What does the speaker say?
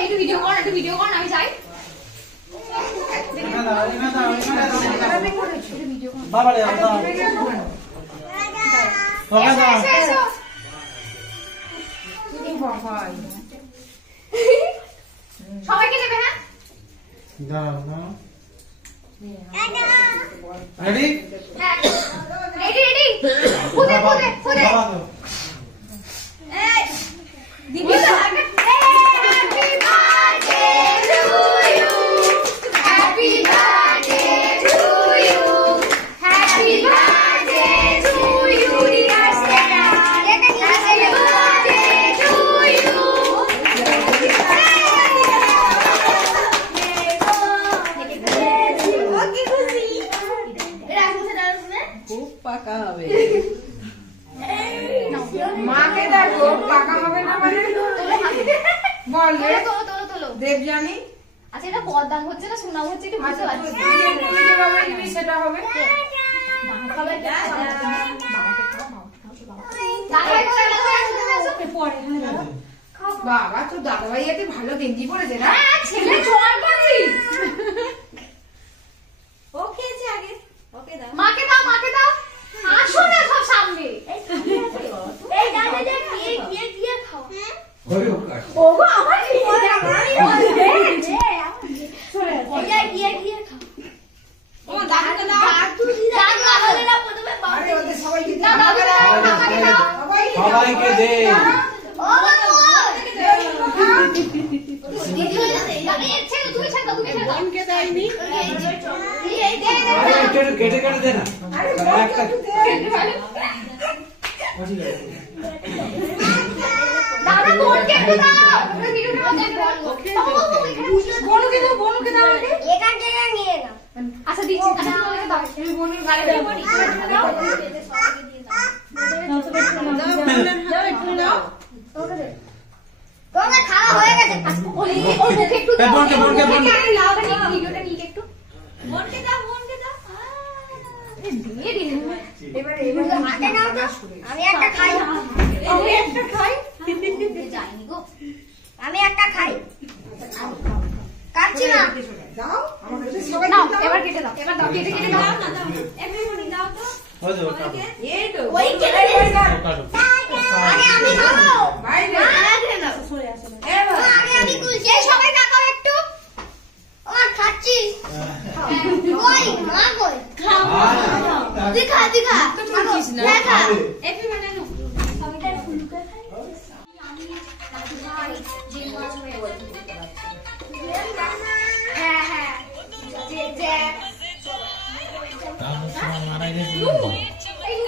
একটু ভিডিও কর আমি যাই বাবা রে সবাইকে দেবে হ্যাঁ রেডি রেডি ফুদে এই দিদি happy birthday to you happy birthday to you dear Sena happy birthday to you okay খুশি খুব পাকা হবে মাকে দেখো পাকা হবে না মানে বল রে তোলো দেবযানী আচ্ছা এটা পদান হচ্ছে না শোনা হচ্ছে একটু বুঝতে পারছি তুই যেভাবে দিবি সেটা হবে বাবা তোর দাদাভাই এতে ভালো গেঞ্জি পরেছে না ছেলে জোয়ান করবি ও খেয়েছে আগে ওকে দাও মাকে দাও আসো না সব সামনে এই দাদা গিয়ে খাও ওগো আমার কি গিয়ে খাও ও দাদুকে দাও দাদু আলাদা না প্রথমে আরে ওদের সবাইকে দে সবাইকে দে ও তুমি ছেড়ে দাও বোনকে দেয়নি কেটে দে না একটা দাদা বোনকে একটু দাও তোমরা ভিডিওটা দেখো বনুকে দাও এখান থেকে নিয়ে নাও আচ্ছা দিচ্ছি আচ্ছা তোমাকে দাও তুমি বনুর গাড়ি দাও তোমাকে খাওয়া হয়ে গেছে ওই মুখে একটু দাও বোনকে ভিডিওটা নিয়ে একটু বোনকে দাও দিয়ে দিন এবারে হাতে নাও তো আমি একটা খাই যাইনি গো আমি একটা খাই কাটছি না দাও আমার কাছে সবাই নাও এবার কেটে দাও কেটে দাও না দাও এমনি দাও তো ওই যে ওটা এই তো ওই কেটে দাও আরে আমি খাবো বাইরে আগে নাও সরে আসো আমি তুলছি সবাই তাকাও একটু ও খাচ্ছি ওই মা কই খাও দেখা দেখা এমনি বানানো সবাইটা ফুলকে খাই আমি দাদু ভাই যে মাছ হয়ে বলছি হ্যাঁ যে মারাই দে এই